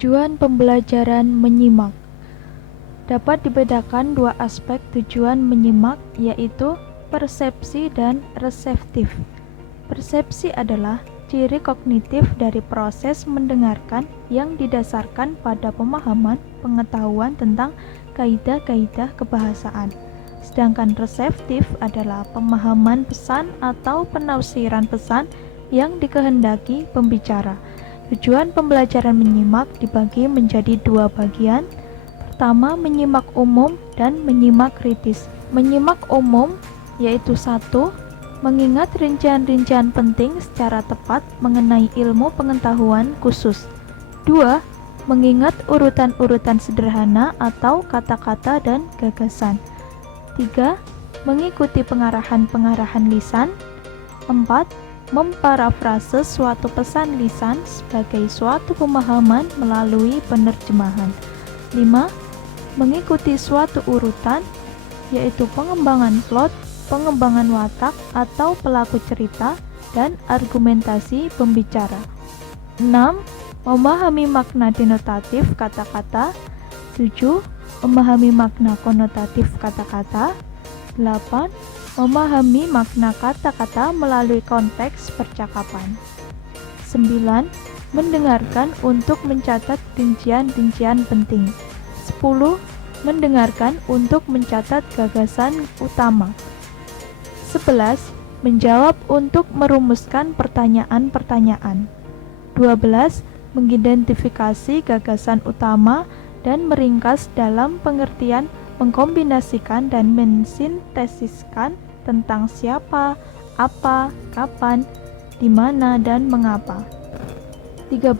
Tujuan pembelajaran menyimak dapat dibedakan dua aspek tujuan menyimak, yaitu persepsi dan reseptif. Persepsi adalah ciri kognitif dari proses mendengarkan yang didasarkan pada pemahaman pengetahuan tentang kaidah-kaidah kebahasaan. Sedangkan reseptif adalah pemahaman pesan atau penafsiran pesan yang dikehendaki pembicara. Tujuan pembelajaran menyimak dibagi menjadi dua bagian. Pertama, menyimak umum dan menyimak kritis. Menyimak umum yaitu 1. Mengingat rincian-rincian penting secara tepat mengenai ilmu pengetahuan khusus. 2. Mengingat urutan-urutan sederhana atau kata-kata dan gagasan. 3. Mengikuti pengarahan-pengarahan lisan. 4. Memparafrase suatu pesan lisan sebagai suatu pemahaman melalui penerjemahan. 5. Mengikuti suatu urutan, yaitu pengembangan plot, pengembangan watak atau pelaku cerita, dan argumentasi pembicara. 6. Memahami makna denotatif kata-kata. 7. Memahami makna konotatif kata-kata. 8. Memahami makna kata-kata melalui konteks percakapan. 9. Mendengarkan untuk mencatat rincian-rincian penting. 10. Mendengarkan untuk mencatat gagasan utama. 11. Menjawab untuk merumuskan pertanyaan-pertanyaan. 12. Mengidentifikasi gagasan utama dan meringkas dalam pengertian mengkombinasikan dan mensintesiskan tentang siapa, apa, kapan, di mana, dan mengapa. 13.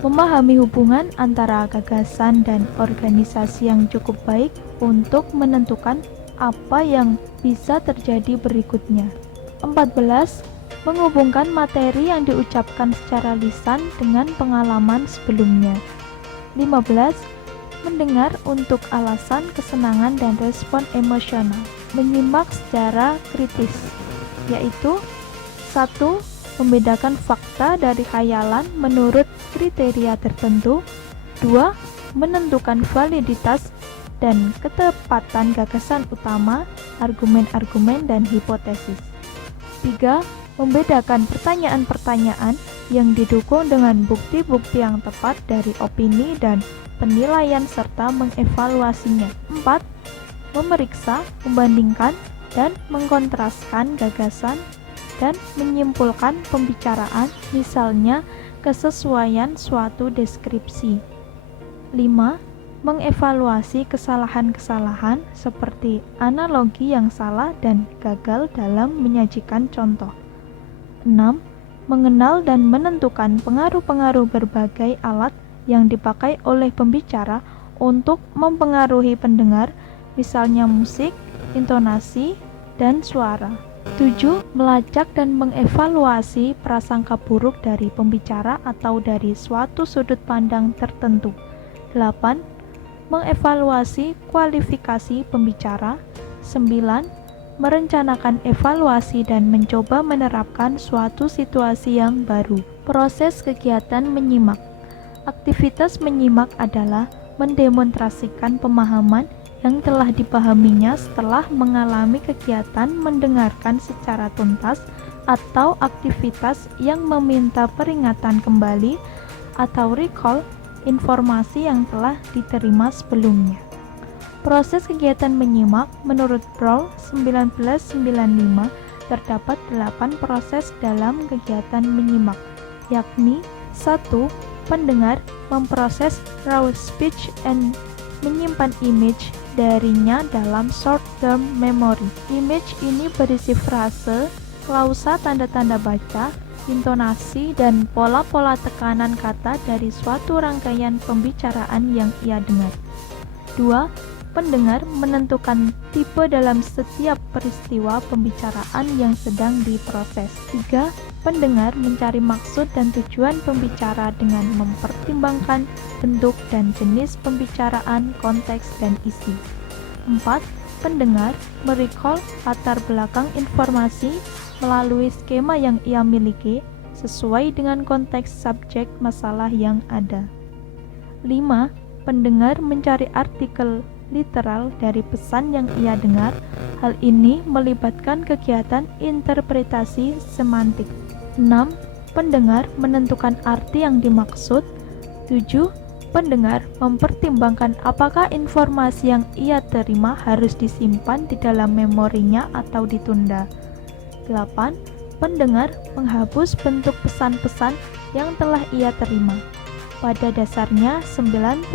Memahami hubungan antara gagasan dan organisasi yang cukup baik untuk menentukan apa yang bisa terjadi berikutnya. 14. Menghubungkan materi yang diucapkan secara lisan dengan pengalaman sebelumnya. 15. Mendengar untuk alasan kesenangan dan respon emosional. Menyimak secara kritis, yaitu 1. Membedakan fakta dari khayalan menurut kriteria tertentu. 2. Menentukan validitas dan ketepatan gagasan utama, argumen-argumen, dan hipotesis. 3. Membedakan pertanyaan-pertanyaan yang didukung dengan bukti-bukti yang tepat dari opini dan penilaian serta mengevaluasinya. 4. Memeriksa, membandingkan, dan mengkontraskan gagasan dan menyimpulkan pembicaraan, misalnya kesesuaian suatu deskripsi. 5. Mengevaluasi kesalahan-kesalahan seperti analogi yang salah dan gagal dalam menyajikan contoh. 6. Mengenal dan menentukan pengaruh-pengaruh berbagai alat yang dipakai oleh pembicara untuk mempengaruhi pendengar, misalnya musik, intonasi, dan suara. 7. Melacak dan mengevaluasi prasangka buruk dari pembicara atau dari suatu sudut pandang tertentu. 8. Mengevaluasi kualifikasi pembicara. 9. Merencanakan evaluasi dan mencoba menerapkan suatu situasi yang baru. Proses kegiatan menyimak. Aktivitas menyimak adalah mendemonstrasikan pemahaman yang telah dipahaminya setelah mengalami kegiatan mendengarkan secara tuntas atau aktivitas yang meminta peringatan kembali atau recall informasi yang telah diterima sebelumnya. Proses kegiatan menyimak menurut Brown 1995 terdapat 8 proses dalam kegiatan menyimak, yakni 1. Pendengar memproses raw speech and menyimpan image darinya dalam short-term memory. Image ini berisi frase, klausa tanda-tanda baca, intonasi, dan pola-pola tekanan kata dari suatu rangkaian pembicaraan yang ia dengar. 2. Pendengar menentukan tipe dalam setiap peristiwa pembicaraan yang sedang diproses. 3. Pendengar mencari maksud dan tujuan pembicara dengan mempertimbangkan bentuk dan jenis pembicaraan, konteks, dan isi. 4. Pendengar merecall latar belakang informasi melalui skema yang ia miliki sesuai dengan konteks subjek masalah yang ada. 5. Pendengar mencari artikel literal dari pesan yang ia dengar. Hal ini melibatkan kegiatan interpretasi semantik. 6. Pendengar menentukan arti yang dimaksud. 7. Pendengar mempertimbangkan apakah informasi yang ia terima harus disimpan di dalam memorinya atau ditunda. 8. Pendengar menghapus bentuk pesan-pesan yang telah ia terima. Pada dasarnya, 99%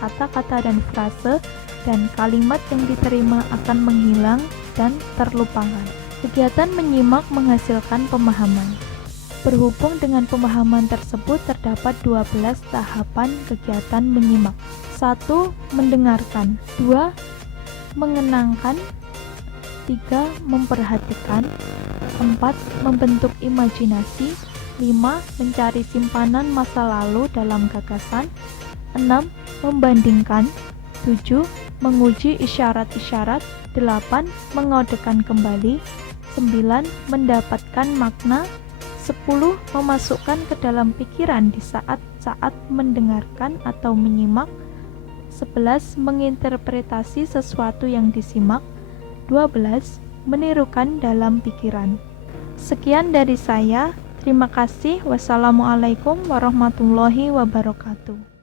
kata-kata dan frase dan kalimat yang diterima akan menghilang dan terlupakan. Kegiatan menyimak menghasilkan pemahaman. Berhubung dengan pemahaman tersebut terdapat 12 tahapan kegiatan menyimak. 1. Mendengarkan. 2. Mengenangkan. 3. Memperhatikan. 4. Membentuk imajinasi. 5. Mencari simpanan masa lalu dalam gagasan. 6. Membandingkan. 7. Menguji isyarat-isyarat. 8. Mengodekan kembali. 9. Mendapatkan makna. 10. Memasukkan ke dalam pikiran di saat-saat mendengarkan atau menyimak. 11. Menginterpretasi sesuatu yang disimak. 12. Menirukan dalam pikiran. Sekian dari saya. Terima kasih. Wassalamualaikum warahmatullahi wabarakatuh.